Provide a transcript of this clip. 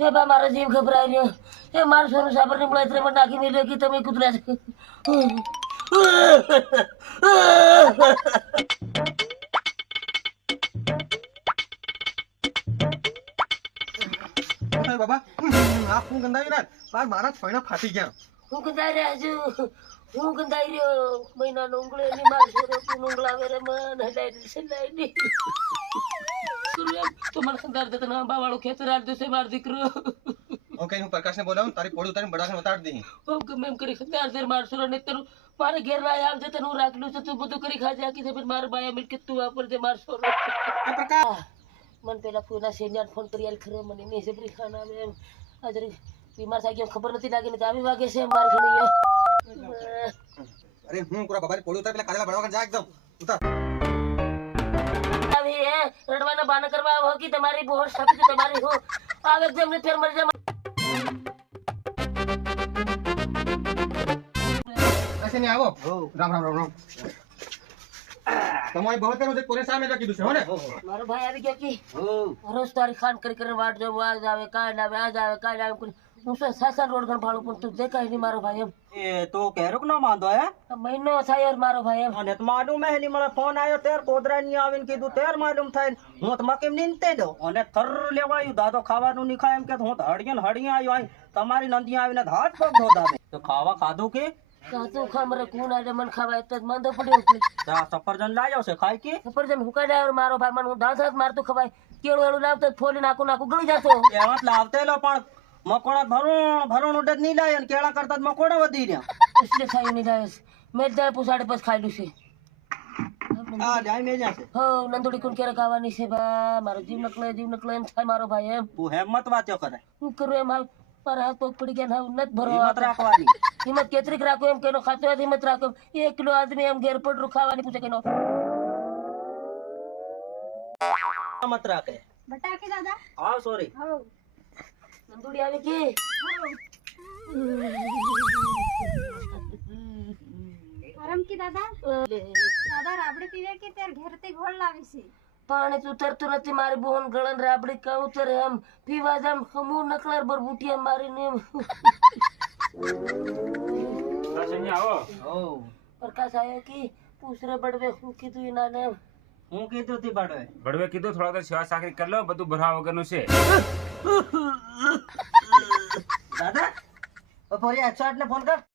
એ બા મારો જીવ ઘબરાઈ રહ્યો એ મારું સોનું સાબર ની મળે મને નાખી મેલ્યો કે તમે કૂતરા છો બાબા આ હું ગંધાવી ના તાર મારા ફોઈના ફાટી ગયા હું ગંધાઈ રહ્યા છું હું ગંધાઈ રહ્યો મહિના ઊંઘળે ની માર છોરો તું ઊંઘળાવે રે મન હડાઈ સડાઈ તો મને સંદાર દેતા ના બાવાળો ખેતર આલ દેશે માર દીકરો ઓકે હું પ્રકાશને બોલાવું તારી પોડી ઉતારીને બડાને બતાડી દઈ ઓમ કે મેમ કરી સંદાર દેર માર છોરો ને તરું મારે ઘેર ના આવ જતે હું રાખલું છે તું બધું કરી ખાજે આકી દે માર બાયા મિલકત તું વાપર દે માર છોરો પ્રકાશ मन पेला फोना सेनियार फोन કરી આલ ખરે મને ને સેબરી ખાના આવે એમ આજરી બીમાર થઈ ગયો ખબર નથી લાગી ને આવી વાગે છે માર ઘણી અરે હું પૂરા બાબાની પોડી ઉતાર પેલા કાળા બળવા જા એકદમ ઉતાર આવી હે રડવાના બાના કરવા હો કે તમારી બોહર સાપી છે તમારી હો આવે એકદમ ને ફેર મર જા ऐसे नहीं आवो राम राम राम राम તમારી બહુ તેનો જે કોને સામે જ કીધું છે હો ને મારો ભાઈ આવી ગયા કી રોજ તારી ખાન કરી કરી વાટ જો આજ આવે કાલ આવે આજ આવે કાલ આવે હું તો સાસા રોડ ગણ ભાળું પણ તું દેખાય નહીં મારો ભાઈ એમ એ તો કેરક ન માંદો હે મહિનો થાય યાર મારો ભાઈ એમ અને માલુમ હે ની મને ફોન આવ્યો તેર કોદરા ની આવીને કીધું તેર માલુમ થાય હું તો કેમ નીંદતે દો અને થર લેવાયું દાદો ખાવાનું ની ખાય એમ કે હું તો હડિયન આવ્યો અહીં તમારી નંદી આવીને હાથ પગ ધોદાવે તો ખાવા ખાધું કે કાતું ખમરે કોણ આડે મન ખાવા એટલે માંદો પડ્યો છે જા સફરજન લાવ્યો છે ખાય કે સફરજન હુકાઈ જાય મારો ભાઈ મને હું દાંત હાથ મારતો ખવાય કેળું એળું લાવતો ફોલી નાખું ગળી જતો એમાં લાવતેલો પણ મકોડા ભરણ ઉડે નહીં લાય ને કેળા કરતા મકોડા વધી રહ્યા એટલે થાય નહીં જાય મેં જાય પૂછાડે પછી ખાયલું છે આ જાય મે જાશે હો નંદુડી કોણ ક્યારે ખાવાની છે બા મારો જીવ નકલે એમ થાય મારો ભાઈ એમ તું હેમત વાંચ્યો કરે હું કરું એમ હાલ મારા હાથ પગ પડી ગયા ને નથી ભરો હિંમત રાખવાની હિંમત કેતરીક રાખો એમ કેનો ખાતો હોય હિંમત રાખો 1 કિલો આદમી એમ ઘેર પડરું ખાવાની પૂછે કેનો હિંમત રાખે બટાકી દાદા હા સોરી નંદુડી આવી કે આરામ કી દાદા દાદા રાબડી પીવે કે તેર ઘેરથી ઘોળ લાવી છે પાણી તું ઉતરતું નથી મારી બોન ગળન રાબડી કા ઉતરે એમ પીવા જામ ખમુ નકલર બર બુટિયા મારીને એમ પ્રકાશ આયો કે પૂછરે બડવે હું કીધું એના ને હું કીધું તી બડવે કીધું થોડા તો સેવા સાકરી કરી લો બધું ભરવા વગરનું છે દાદા ફરી 108 ને ફોન કર